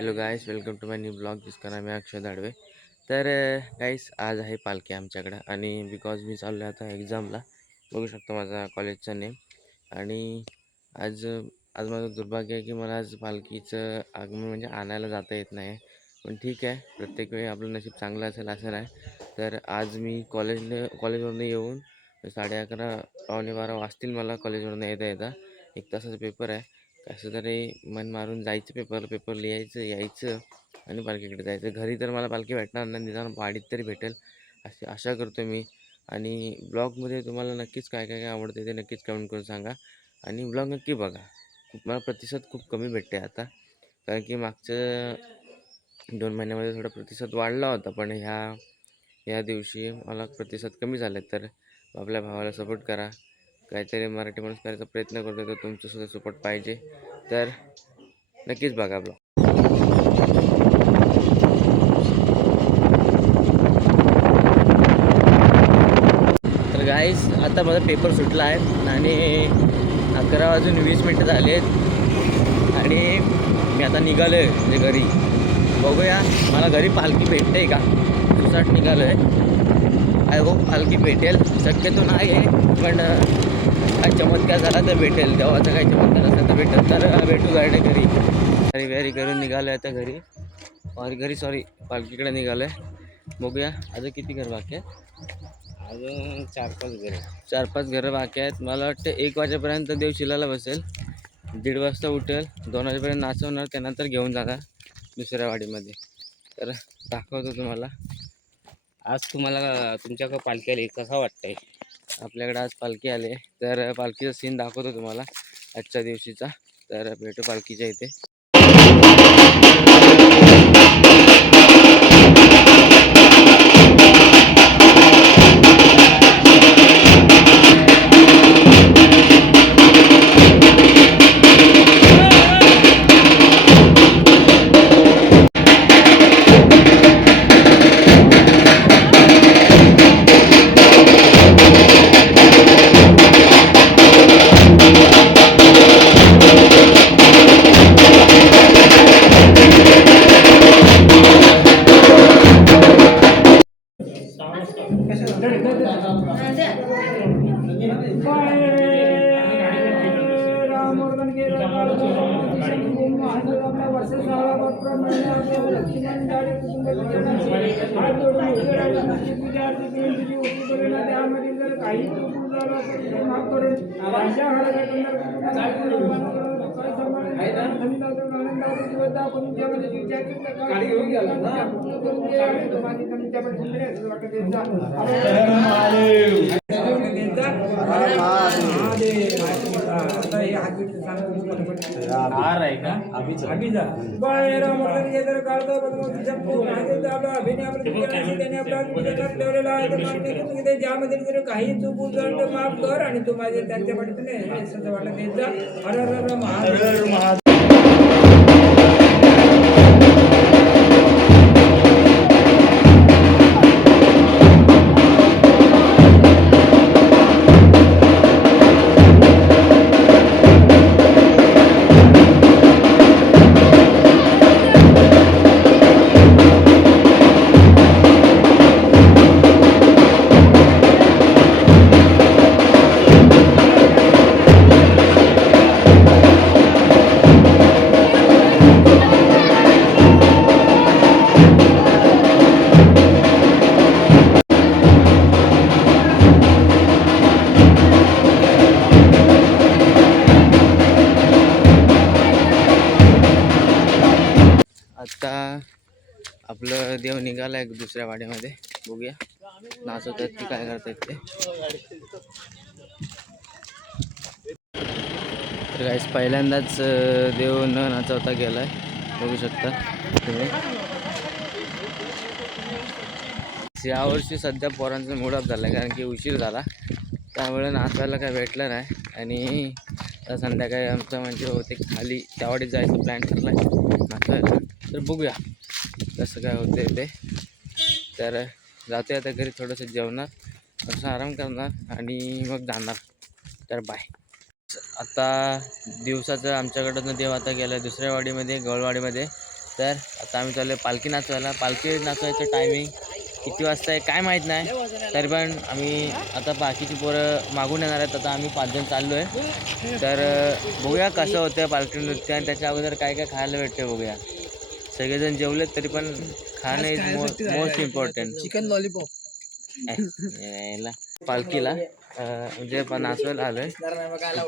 Hello guys, welcome to my new blog जिसका नाम है अक्षय दाडवे. तर गाईस, आज आहे पालखी आमच्याकडं आणि बिकॉज मी चाललो आहे आता एक्झामला. बघू शकतो माझा कॉलेजचा नेम. आणि आज आज माझं दुर्भाग्य आहे की मला आज पालखीचं आगमन म्हणजे आणायला जाता येत नाही. पण ठीक आहे, प्रत्येक वेळी आपलं नशीब चांगलं असेल असं नाही. तर आज मी कॉलेजवरून येऊन 11:30 पावणे 12 वाजतील मला कॉलेजवरून येता. 1 तासाचा पेपर आहे. कसं तरी मन मारून जायचं, पेपर लिहायचं, यायचं आणि पालखीकडे जायचं. घरी तर मला पालखी भेटणार नाही, निदान वाडीत तरी भेटेल अशी आशा करतो मी. आणि ब्लॉगमध्ये तुम्हाला नक्कीच काय काय काय आवडते ते नक्कीच कमेंट करून सांगा. आणि ब्लॉग नक्की बघा. मला प्रतिसाद खूप कमी भेटते आता, कारण की मागच्या 2 महिन्यामध्ये थोडा प्रतिसाद वाढला होता, पण ह्या दिवशी मला प्रतिसाद कमी झाले. तर आपल्या भावाला सपोर्ट करा. काहीतरी मराठी माणूस करायचा प्रयत्न करतो, तर तुमचंसुद्धा सपोर्ट पाहिजे. तर नक्कीच बघा ब्लॉग. तर गाईस, आता माझा पेपर सुटला आहे आणि 11:20 झाले आहेत आणि मी आता निघालो आहे म्हणजे घरी. बघूया मला घरी पालखी भेटते का. सुसाट निघालो आहे. आय होप पालखी भेटेल. शक्यतो नाही आहे, पण काय चमत्कार झाला तर भेटेल. देवाचा काही चमत्कार असेल तर भेटेल. तर भेटू गाडी घरी. तयारी करून निघालो आहे आता घरी पालखीकडे निघालो आहे. बघूया अजून किती घर बाकी आहेत. अजून 4-5 घरं बाकी आहेत. मला वाटतं 1 वाजेपर्यंत देवशिलाला बसेल. 1:30 वाजता उठेल. 2 वाजेपर्यंत नाचवणार, त्यानंतर घेऊन जाणार दुसऱ्या वाडीमध्ये. तर दाखवतो तुम्हाला. आज तुम्हाला तुमच्याकडे पालखी आली, कसा वाटतंय? आपल्याकडे आज पालखी आली, तर पालखीचा सीन दाखवतो तुम्हाला आजच्या दिवशीचा. तर भेटू पालखीच्या इथे. काही चुकून जर माफ कर आणि तू माझे त्यांच्या पाठीतून वाटत देत जा. हर हर महादेव. आता आपलं देव निघाला आहे दुसऱ्या वाड्यामध्ये. बघूया नाचवतात की काय करतात ते. तर गाईस, पहिल्यांदाच देव न नाचवता गेलाय, बघू शकता तुम्ही. यावर्षी सध्या पोरांचा मूड ऑफ झाला, कारण की उशीर झाला, त्यामुळे नाचायला काय भेटलं नाही. आणि संध्याकाळी आमचं म्हणजे होते खाली त्यावाडीत जायचं प्लॅन ठरला आहे नाचायला. तर बघूया कसं काय होते ते. तर जाते आता घरी, थोडंसं जेवणार, थोडंसं आराम करणार आणि मग जाणार. तर बाय. आता दिवसाचं आमच्याकडनं देव आता गेला आहे दुसऱ्या वाडीमध्ये, गवळवाडीमध्ये. तर आता आम्ही चाललो आहे पालखी नाचवायला. पालखी नाचवायचं टायमिंग किती वाजता आहे काय माहीत नाही, तरी पण आम्ही आता बाकीची पोरं मागून येणार आहेत. आता आम्ही 5 जण चाललो आहे. तर बघूया कसं होतं पालखी नृत्य आणि त्याच्या अगोदर काय काय खायला भेटते बघूया. सगळेजण जेवलेत तरी पण खाणं is most important. Chicken lollipop. पालखीला म्हणजे पण नाचवायला आलोय.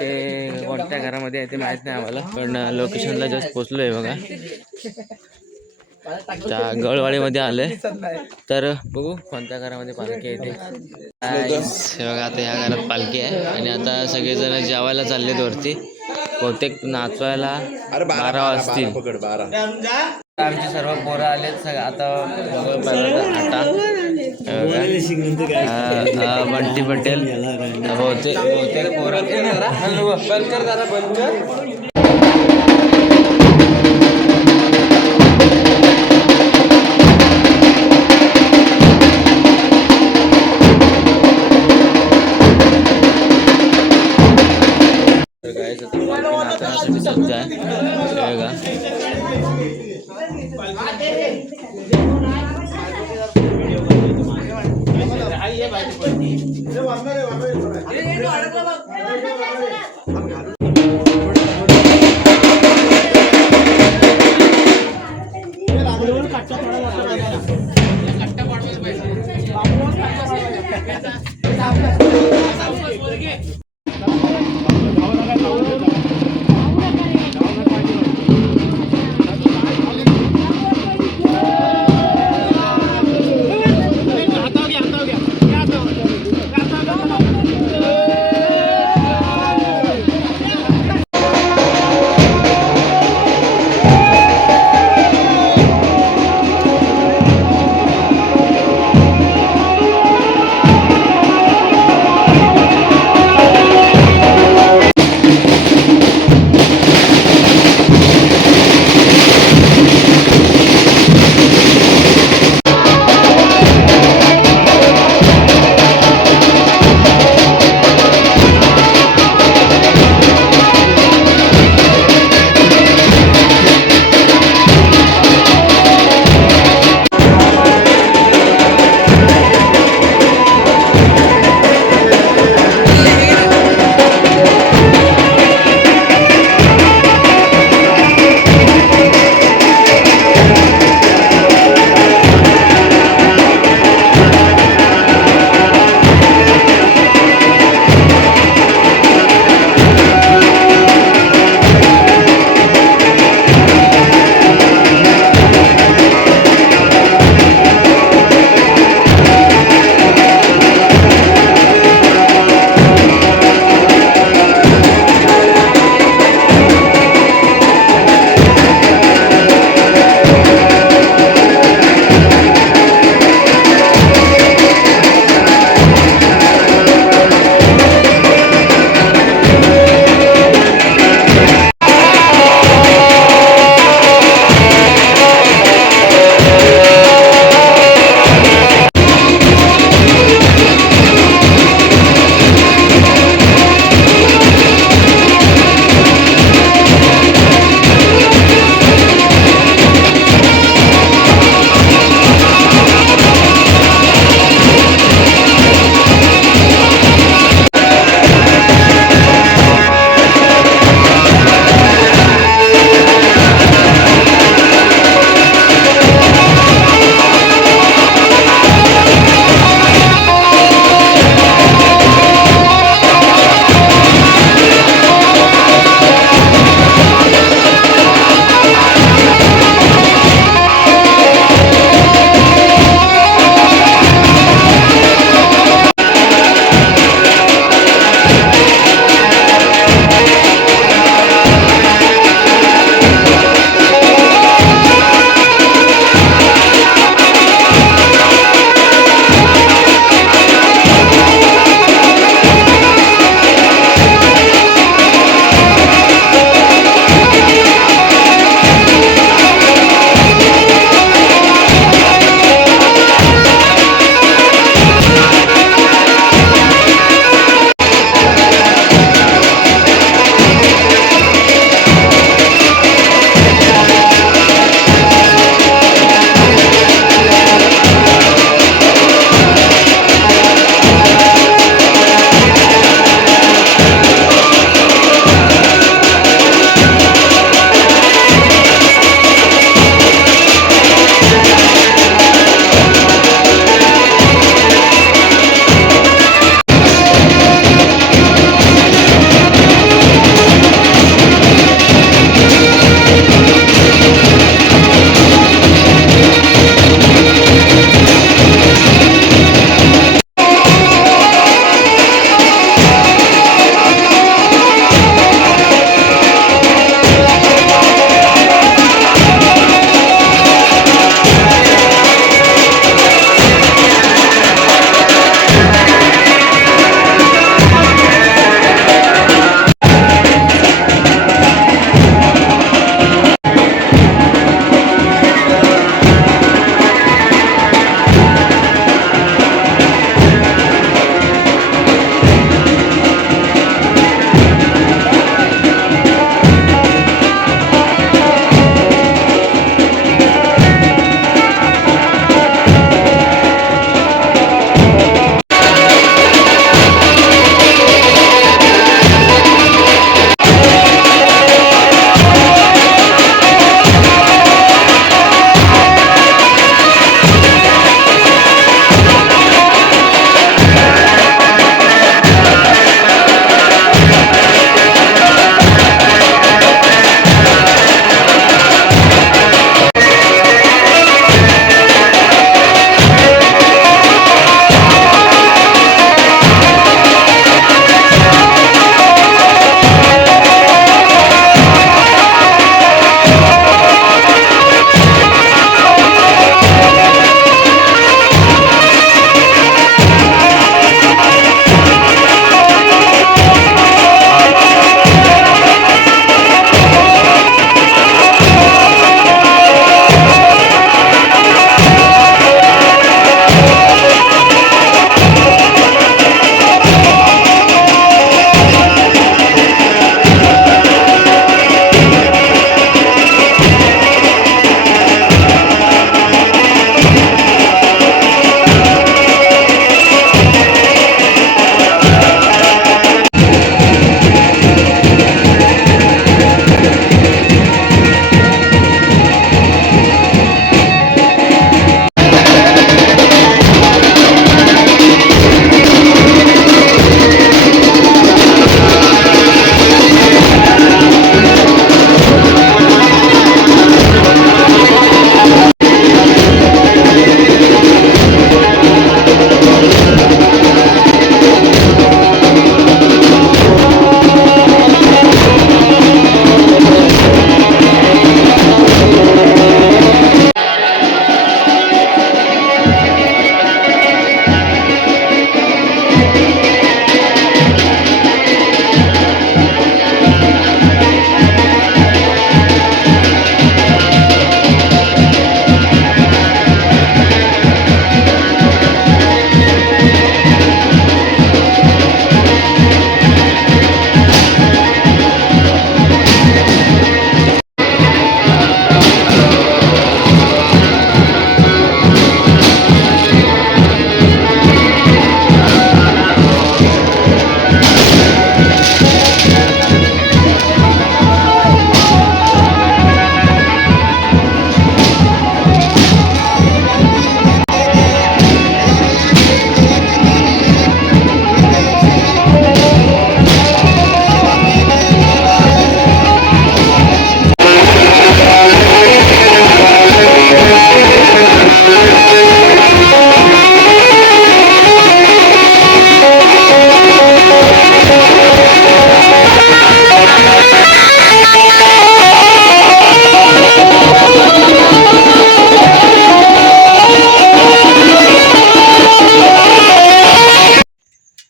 ते कोणत्या घरामध्ये आहे ते माहीत नाही आम्हाला, पण लोकेशनला जस्ट पोचलो आहे बघा. त्या गळवाडीमध्ये आलोय. तर बघू कोणत्या घरामध्ये पालखी आहे ते. हे बघा आता ह्या घरात पालखी आहे आणि आता सगळेजण जेवायला चाललेत वरती. बहुतेक नाचवायला 12 वाजतील. आमचे सर्व पोरं आलेत आता. आटा बंटी पटेल बहुतेक पोरं. बंद कर दादा, बंद कर. नाचण्यासाठी सज्ज आहे का.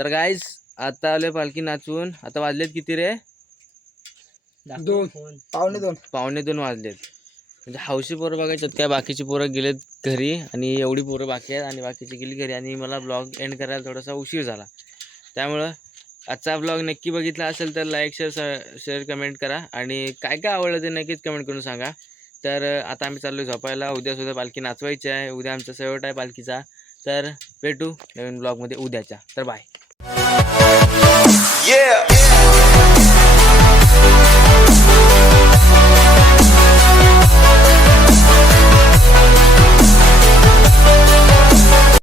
तर गाईज आता आले पालखी नाचून. आता वाजलेत किती रे? 2 पावणे 2 वाजलेत. म्हणजे हौशी पोरं बघायच्यात काय, बाकीची पोरं गेलेत घरी आणि एवढी पोरं बाकी आहेत आणि बाकीची गेली घरी आणि मला ब्लॉग एंड करायला थोडासा उशीर झाला. त्यामुळं आजचा ब्लॉग नक्की बघितला असेल तर लाईक शेअर कमेंट करा आणि काय काय आवडलं ते नक्कीच कमेंट करून सांगा. तर आता आम्ही चाललो झोपायला. उद्यासुद्धा पालखी नाचवायची आहे. उद्या आमचा शेवट आहे पालखीचा. तर भेटू नवीन ब्लॉगमध्ये उद्याच्या. तर बाय.